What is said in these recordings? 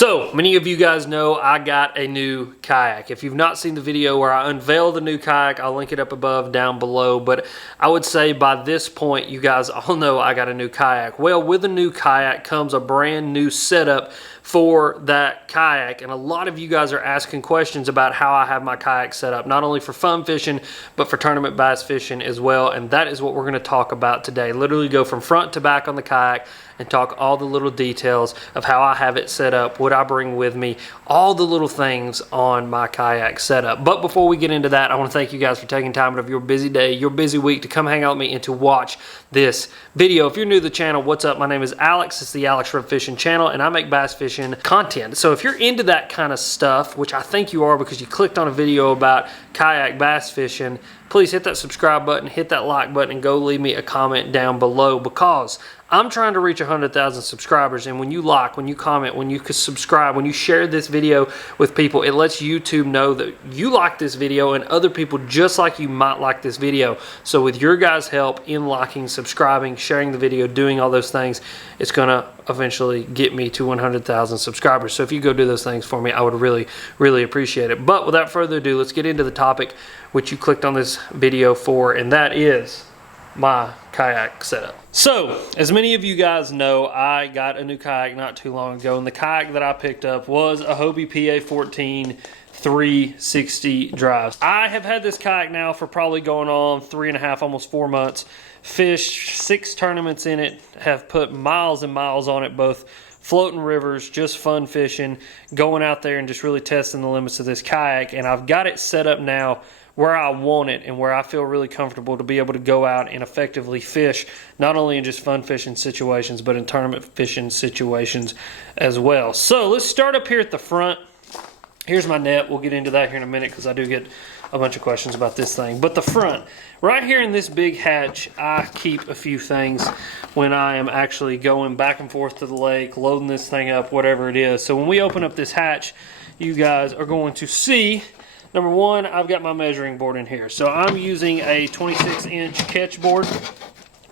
So, many of you guys know I got a new kayak. If you've not seen the video where I unveiled the new kayak, I'll link it up above, down below. But I would say by this point, you guys all know I got a new kayak. Well, with a new kayak comes a brand new setup for that kayak. And a lot of you guys are asking questions about how I have my kayak set up, not only for fun fishing, but for tournament bass fishing as well. And that is what we're going to talk about today. Literally go from front to back on the kayak and talk all the little details of how I have it set up, what I bring with me, all the little things on my kayak setup. But before we get into that, I want to thank you guys for taking time out of your busy day, your busy week to come hang out with me and to watch this video. If you're new to the channel, what's up? My name is Alex. It's the Alex Rub Fishing channel, and I make bass fishing content. So if you're into that kind of stuff, which I think you are because you clicked on a video about kayak bass fishing, please hit that subscribe button, hit that like button, and go leave me a comment down below, because I'm trying to reach 100,000 subscribers. And when you like, when you comment, when you subscribe, when you share this video with people, it lets YouTube know that you like this video and other people just like you might like this video. So with your guys' help in liking, subscribing, sharing the video, doing all those things, it's gonna eventually get me to 100,000 subscribers. So if you go do those things for me, I would really, really appreciate it. But without further ado, let's get into the topic which you clicked on this video for, and that is my kayak setup. So, as many of you guys know, I got a new kayak not too long ago, and the kayak that I picked up was a Hobie PA14 360 drive. I have had this kayak now for probably going on 3.5, almost 4 months. Fished 6 tournaments in it, have put miles and miles on it, both floating rivers, just fun fishing, going out there and just really testing the limits of this kayak. And I've got it set up now where I want it and where I feel really comfortable to be able to go out and effectively fish, not only in just fun fishing situations, but in tournament fishing situations as well. So let's start up here at the front. Here's my net. We'll get into that here in a minute because I do get a bunch of questions about this thing. But the front, right here in this big hatch, I keep a few things when I am actually going back and forth to the lake, loading this thing up, whatever it is. So when we open up this hatch, you guys are going to see, number one, I've got my measuring board in here. So I'm using a 26-inch Catch board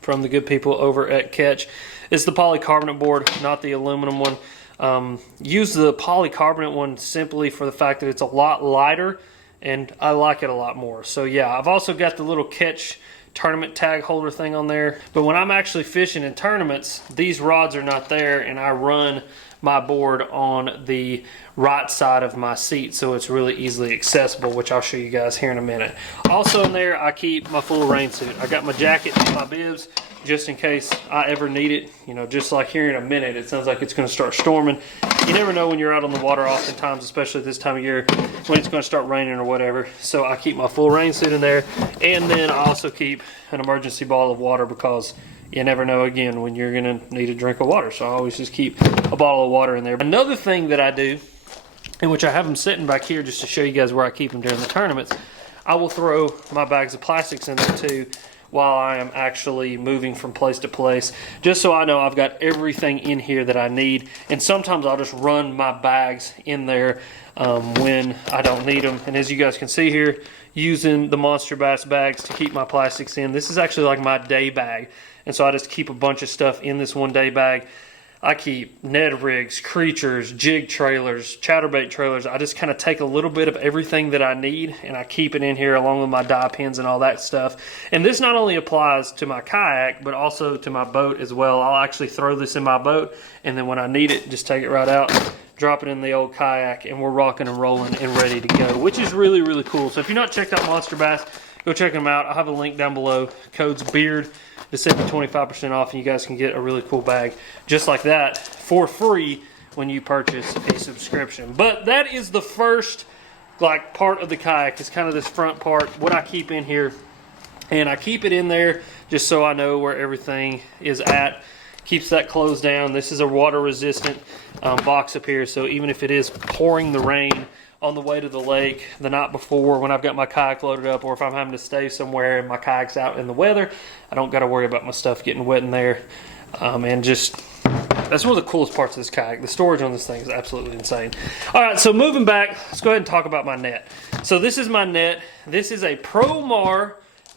from the good people over at Catch. It's the polycarbonate board, not the aluminum one. Use the polycarbonate one simply for the fact that it's a lot lighter, and I like it a lot more. So yeah, I've also got the little Catch tournament tag holder thing on there. But when I'm actually fishing in tournaments, these rods are not there, and I run my board on the right side of my seat, so it's really easily accessible, which I'll show you guys here in a minute. Also in there, I keep my full rain suit. I got my jacket and my bibs just in case I ever need it. You know, just like here in a minute, it sounds like it's going to start storming. You never know when you're out on the water oftentimes, especially this time of year when it's going to start raining or whatever. So I keep my full rain suit in there, and then I also keep an emergency bottle of water because you never know again when you're going to need a drink of water. So I always just keep a bottle of water in there. Another thing that I do, in which I have them sitting back here just to show you guys where I keep them during the tournaments, I will throw my bags of plastics in there too while I am actually moving from place to place, just so I know I've got everything in here that I need. And sometimes I'll just run my bags in there when I don't need them. And as you guys can see here, using the Monster Bass bags to keep my plastics in. This is actually like my day bag, and so I just keep a bunch of stuff in this one day bag. I keep Ned rigs, creatures, jig trailers, chatterbait trailers. I just kind of take a little bit of everything that I need and I keep it in here along with my dye pins and all that stuff. And this not only applies to my kayak, but also to my boat as well. I'll actually throw this in my boat, and then when I need it, just take it right out, drop it in the old kayak, and we're rocking and rolling and ready to go, which is really, really cool. So if you're not checked out Monster Bass, go check them out. I'll have a link down below. Code's BEARD to save you 25% off, and you guys can get a really cool bag just like that for free when you purchase a subscription. But that is the first part of the kayak, is kind of this front part, what I keep in here. And I keep it in there just so I know where everything is at. Keeps that closed down. This is a water resistant box up here, so even if it is pouring the rain on the way to the lake the night before when I've got my kayak loaded up, or if I'm having to stay somewhere and my kayak's out in the weather, I don't got to worry about my stuff getting wet in there. And just, that's one of the coolest parts of this kayak. The storage on this thing is absolutely insane. All right, so moving back, let's go ahead and talk about my net. So this is my net. This is a ProMar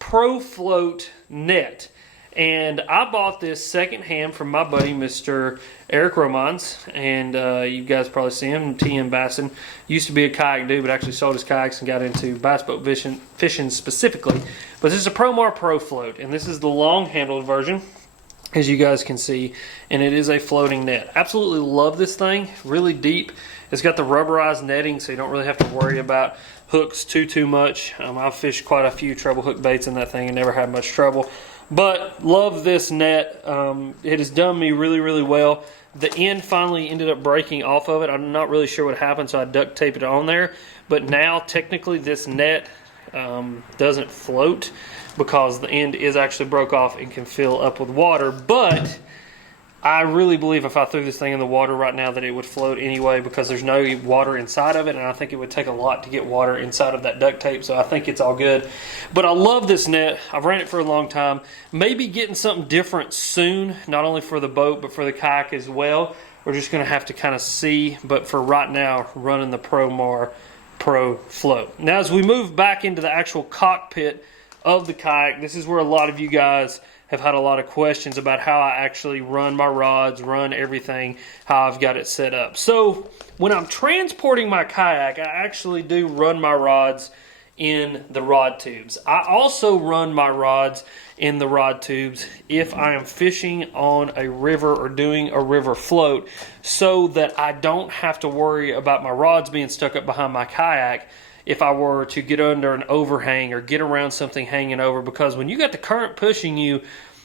Pro Float net. And I bought this secondhand from my buddy, Mr. Eric Romans. And you guys probably see him, TM Bassin. Used to be a kayak dude, but actually sold his kayaks and got into bass boat fishing specifically. But this is a Promar Pro Float, and this is the long-handled version, as you guys can see. And it is a floating net. Absolutely love this thing. Really deep. It's got the rubberized netting, so you don't really have to worry about hooks too much. I've fished quite a few treble hook baits in that thing and never had much trouble. But love this net. It has done me really well. The end finally ended up breaking off of it. I'm not really sure what happened, so I duct taped it on there. But now technically this net doesn't float because the end is actually broke off and can fill up with water. But I really believe if I threw this thing in the water right now that it would float anyway, because there's no water inside of it, and I think it would take a lot to get water inside of that duct tape, so I think it's all good. But I love this net. I've ran it for a long time. Maybe getting something different soon, not only for the boat but for the kayak as well. We're just going to have to kind of see, but for right now, running the Promar Pro Float. Now as we move back into the actual cockpit of the kayak, this is where a lot of you guys have had a lot of questions about how I actually run my rods, run everything, how I've got it set up. So when I'm transporting my kayak, I actually do run my rods in the rod tubes. I also run my rods in the rod tubes if I am fishing on a river or doing a river float, so that I don't have to worry about my rods being stuck up behind my kayak if I were to get under an overhang or get around something hanging over. Because when you got the current pushing you,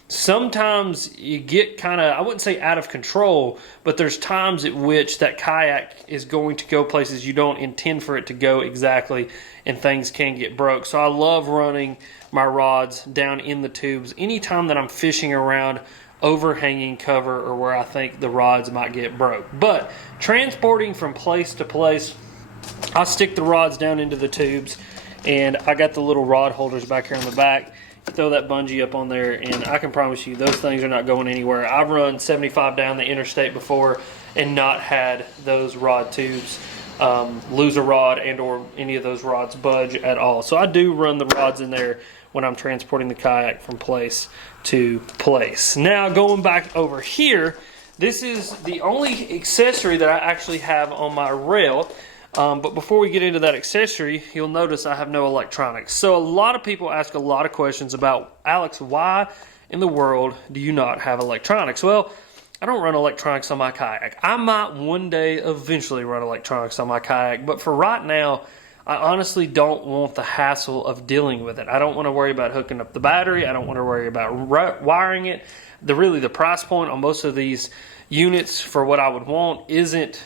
sometimes you get kind of, I wouldn't say out of control, but there's times at which that kayak is going to go places you don't intend for it to go exactly, and things can get broke. So I love running my rods down in the tubes anytime that I'm fishing around overhanging cover or where I think the rods might get broke. But transporting from place to place, I stick the rods down into the tubes, and I got the little rod holders back here on the back. Throw that bungee up on there, and I can promise you those things are not going anywhere. I've run 75 down the interstate before and not had those rod tubes lose a rod and or any of those rods budge at all. So I do run the rods in there when I'm transporting the kayak from place to place. Now going back over here, this is the only accessory that I actually have on my rail. But before we get into that accessory, you'll notice I have no electronics. So a lot of people ask a lot of questions about, Alex, why in the world do you not have electronics? Well, I don't run electronics on my kayak. I might one day eventually run electronics on my kayak, but for right now, I honestly don't want the hassle of dealing with it. I don't want to worry about hooking up the battery. I don't want to worry about wiring it. Really, the price point on most of these units for what I would want isn't,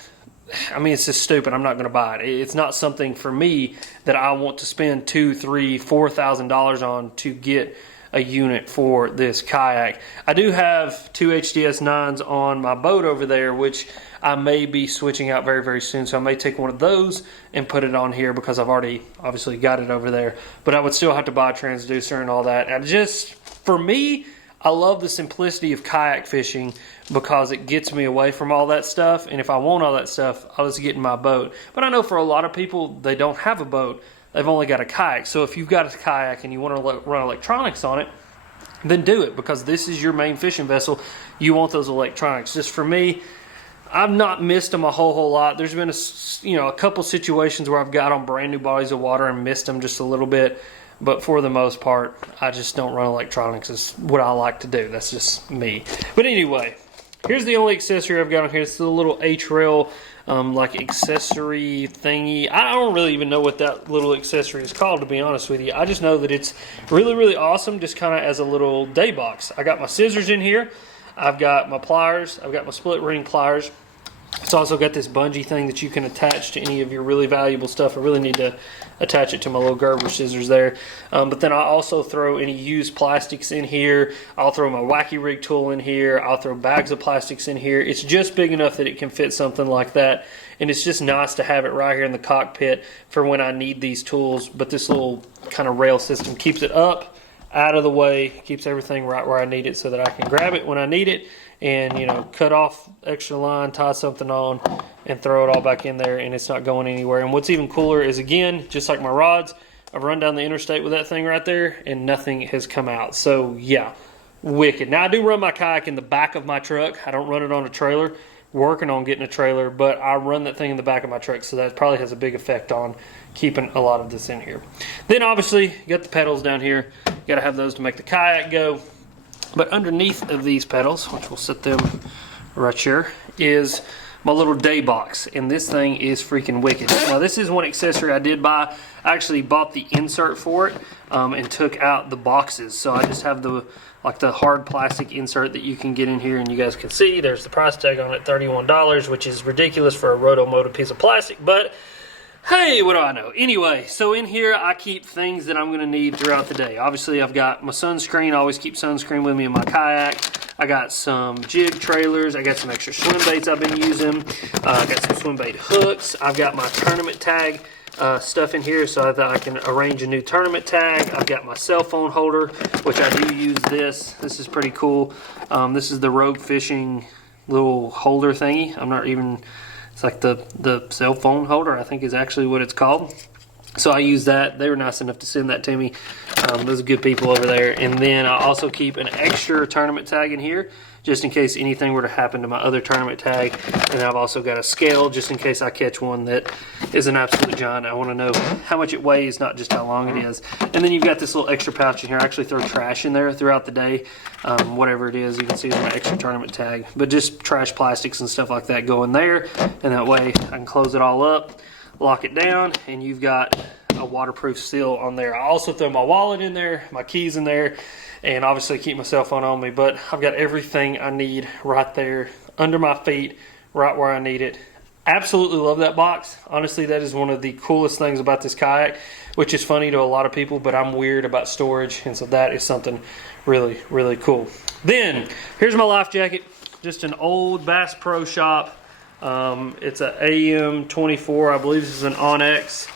I mean, it's just stupid. I'm not going to buy it. It's not something for me that I want to spend $2,000, $3,000, $4,000 on to get a unit for this kayak. I do have two HDS 9s on my boat over there, which I may be switching out very soon. So I may take one of those and put it on here because I've already obviously got it over there. But I would still have to buy a transducer and all that. And just, for me, I love the simplicity of kayak fishing because it gets me away from all that stuff. And if I want all that stuff, I'll just get in my boat. But I know for a lot of people, they don't have a boat. They've only got a kayak. So if you've got a kayak and you want to run electronics on it, then do it, because this is your main fishing vessel. You want those electronics. Just for me, I've not missed them a whole lot. There's been a couple situations where I've got on brand new bodies of water and missed them just a little bit. But for the most part, I just don't run electronics. It's what I like to do. That's just me. But anyway, here's the only accessory I've got on here. It's the little H-rail like accessory thingy. I don't really even know what that little accessory is called, to be honest with you. I just know that it's really awesome, just kind of as a little day box. I got my scissors in here. I've got my pliers. I've got my split ring pliers. It's also got this bungee thing that you can attach to any of your really valuable stuff. I really need to attach it to my little Gerber scissors there. But then I also throw any used plastics in here. I'll throw my wacky rig tool in here. I'll throw bags of plastics in here. It's just big enough that it can fit something like that. And it's just nice to have it right here in the cockpit for when I need these tools. But this little kind of rail system keeps it up, out of the way, keeps everything right where I need it so that I can grab it when I need it. And, cut off extra line, tie something on, and throw it all back in there, and it's not going anywhere. And what's even cooler is, again, just like my rods, I've run down the interstate with that thing right there, and nothing has come out. So, yeah, wicked. Now I do run my kayak in the back of my truck. I don't run it on a trailer. Working on getting a trailer, but I run that thing in the back of my truck, so that probably has a big effect on keeping a lot of this in here. Then obviously you got the pedals down here. You got to have those to make the kayak go. But underneath of these pedals, which we'll set them right here, is my little day box, and this thing is freaking wicked. Now this is one accessory I did buy. I actually bought the insert for it and took out the boxes, so I just have the hard plastic insert that you can get in here, and you guys can see there's the price tag on it, $31, which is ridiculous for a roto-moto piece of plastic, but hey, what do I know? Anyway, so in here I keep things that I'm going to need throughout the day. Obviously I've got my sunscreen. I always keep sunscreen with me in my kayak. I got some jig trailers. I got some extra swim baits I've been using. I got some swim bait hooks. I've got my tournament tag stuff in here, so I thought I can arrange a new tournament tag. I've got my cell phone holder, which I do use this. This is pretty cool. This is the Rogue Fishing little holder thingy. I'm not even... It's like the cell phone holder, I think is actually what it's called. So I use that. They were nice enough to send that to me. Those are good people over there. And then I also keep an extra tournament tag in here, just in case anything were to happen to my other tournament tag. And I've also got a scale, just in case I catch one that is an absolute giant. I want to know how much it weighs, not just how long it is. And then you've got this little extra pouch in here. I actually throw trash in there throughout the day. Whatever it is, you can see it's my extra tournament tag. But just trash plastics and stuff like that go in there. And that way I can close it all up, lock it down, and you've got a waterproof seal on there. I also throw my wallet in there, my keys in there, and obviously keep my cell phone on me. But I've got everything I need right there under my feet, right where I need it. Absolutely love that box. Honestly, that is one of the coolest things about this kayak, which is funny to a lot of people, but I'm weird about storage, and so that is something really, really cool. Then, here's my life jacket. Just an old Bass Pro Shop. It's an AM24. I believe this is an Onyx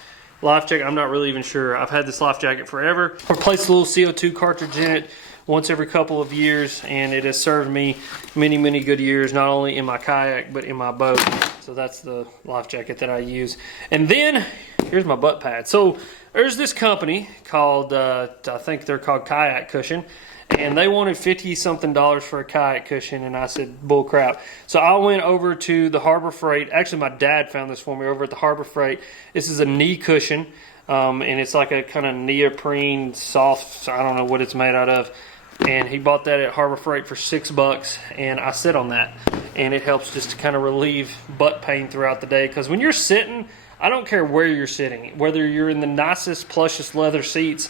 life jacket. I'm not really even sure. I've had this life jacket forever. I replaced a little CO2 cartridge in it once every couple of years, and it has served me many, many good years, not only in my kayak, but in my boat. So that's the life jacket that I use. And then, here's my butt pad. So there's this company called, I think they're called Kayak Cushion, and they wanted $50-something for a kayak cushion, and I said, bull crap. So I went over to the Harbor Freight. Actually, my dad found this for me over at the Harbor Freight. This is a knee cushion, and it's like a kind of neoprene, soft, I don't know what it's made out of. And he bought that at Harbor Freight for $6, and I sit on that. And it helps just to kind of relieve butt pain throughout the day. Because when you're sitting, I don't care where you're sitting, whether you're in the nicest, plushest leather seats,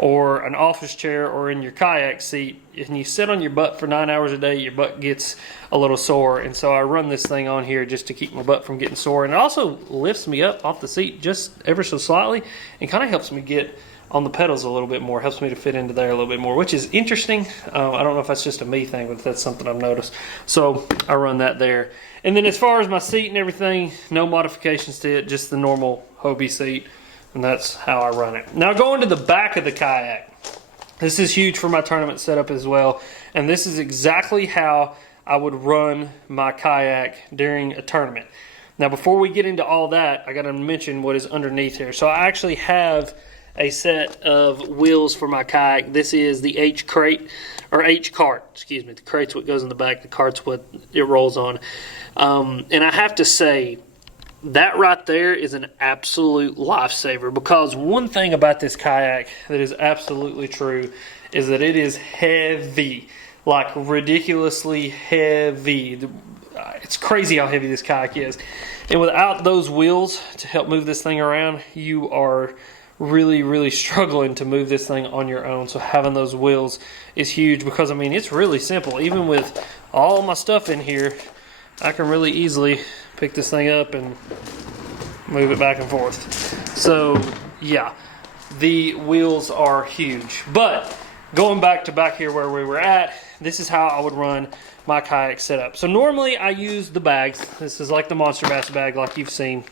or an office chair, or in your kayak seat, and you sit on your butt for 9 hours a day, your butt gets a little sore. And so I run this thing on here just to keep my butt from getting sore. And it also lifts me up off the seat just ever so slightly, and kind of helps me get on the pedals a little bit more, helps me to fit into there a little bit more, which is interesting. I don't know if that's just a me thing, but that's something I've noticed. So I run that there. And then as far as my seat and everything, no modifications to it, just the normal Hobie seat. And that's how I run it. Now going to the back of the kayak. This is huge for my tournament setup as well. And this is exactly how I would run my kayak during a tournament. Now before we get into all that, I got to mention what is underneath here. So I actually have a set of wheels for my kayak. This is the H cart. Excuse me. The crate's what goes in the back. The cart's what it rolls on. And I have to say, that right there is an absolute lifesaver, because one thing about this kayak that is absolutely true is that it is heavy, like ridiculously heavy. It's crazy how heavy this kayak is. And without those wheels to help move this thing around, you are really, really struggling to move this thing on your own. So having those wheels is huge, because I mean, it's really simple. Even with all my stuff in here, I can really easily pick this thing up and move it back and forth. So yeah, the wheels are huge. But going back here where we were at, this is how I would run my kayak setup. So normally I use the bags. This is like the Monster Bass bag, like you've seen.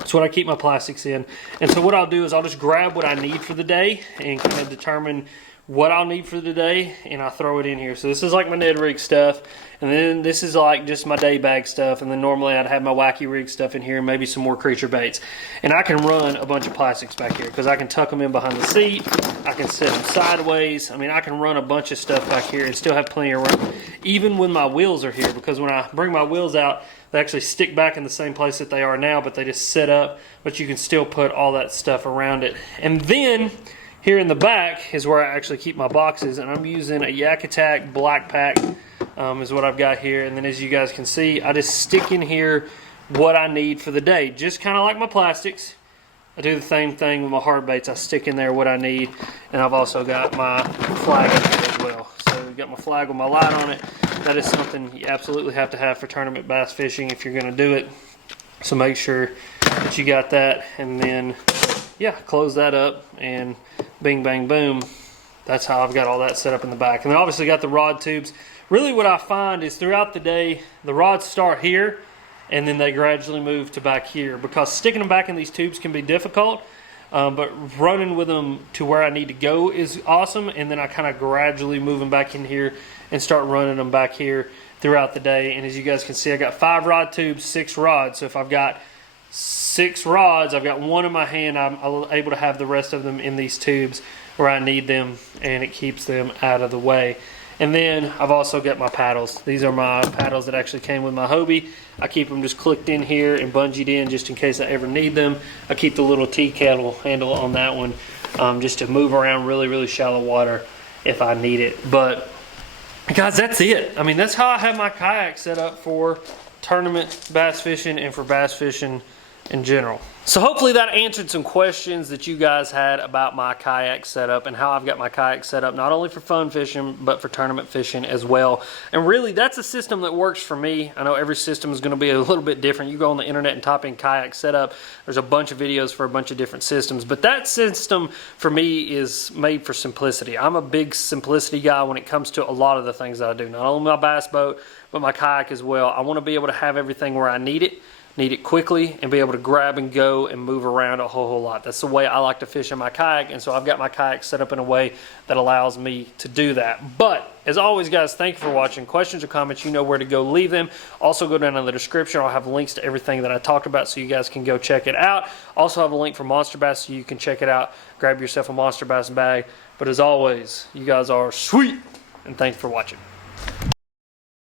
It's what I keep my plastics in. And so what I'll do is I'll just grab what I need for the day and kind of determine what I'll need for the day, and I throw it in here. So this is like my Ned rig stuff, and then this is like just my day bag stuff, and then normally I'd have my wacky rig stuff in here, and maybe some more creature baits. And I can run a bunch of plastics back here because I can tuck them in behind the seat, I can set them sideways. I mean, I can run a bunch of stuff back here and still have plenty of room, even when my wheels are here, because when I bring my wheels out, they actually stick back in the same place that they are now, but they just set up, but you can still put all that stuff around it. And then here in the back is where I actually keep my boxes, and I'm using a Yak Attack Black Pack is what I've got here. And then as you guys can see, I just stick in here what I need for the day, just kind of like my plastics. I do the same thing with my hard baits. I stick in there what I need, and I've also got my flag in there as well. So we've got my flag with my light on it. That is something you absolutely have to have for tournament bass fishing if you're going to do it. So make sure that you got that, and then yeah, close that up, and bing, bang, boom. That's how I've got all that set up in the back. And then obviously got the rod tubes. Really what I find is throughout the day, the rods start here, and then they gradually move to back here, because sticking them back in these tubes can be difficult, but running with them to where I need to go is awesome. And then I kind of gradually move them back in here and start running them back here throughout the day. And as you guys can see, I got 5 rod tubes, 6 rods. So if I've got 6 rods, I've got 1 in my hand, I'm able to have the rest of them in these tubes where I need them, and it keeps them out of the way. And then I've also got my paddles. These are my paddles that actually came with my Hobie. I keep them just clicked in here and bungeed in just in case I ever need them. I keep the little tea kettle handle on that one just to move around really, really shallow water if I need it. But guys, that's it. I mean, that's how I have my kayak set up for tournament bass fishing and for bass fishing in general. So hopefully that answered some questions that you guys had about my kayak setup and how I've got my kayak set up, not only for fun fishing, but for tournament fishing as well. And really, that's a system that works for me. I know every system is going to be a little bit different. You go on the internet and type in kayak setup, there's a bunch of videos for a bunch of different systems, but that system for me is made for simplicity. I'm a big simplicity guy when it comes to a lot of the things that I do, not only my bass boat, but my kayak as well. I want to be able to have everything where I need it quickly, and be able to grab and go and move around a whole lot. That's the way I like to fish in my kayak, and so I've got my kayak set up in a way that allows me to do that. But as always, guys, thank you for watching. Questions or comments, you know where to go leave them. Also, go down in the description. I'll have links to everything that I talked about so you guys can go check it out. Also have a link for Monster Bass so you can check it out. Grab yourself a Monster Bass bag. But as always, you guys are sweet, and thanks for watching.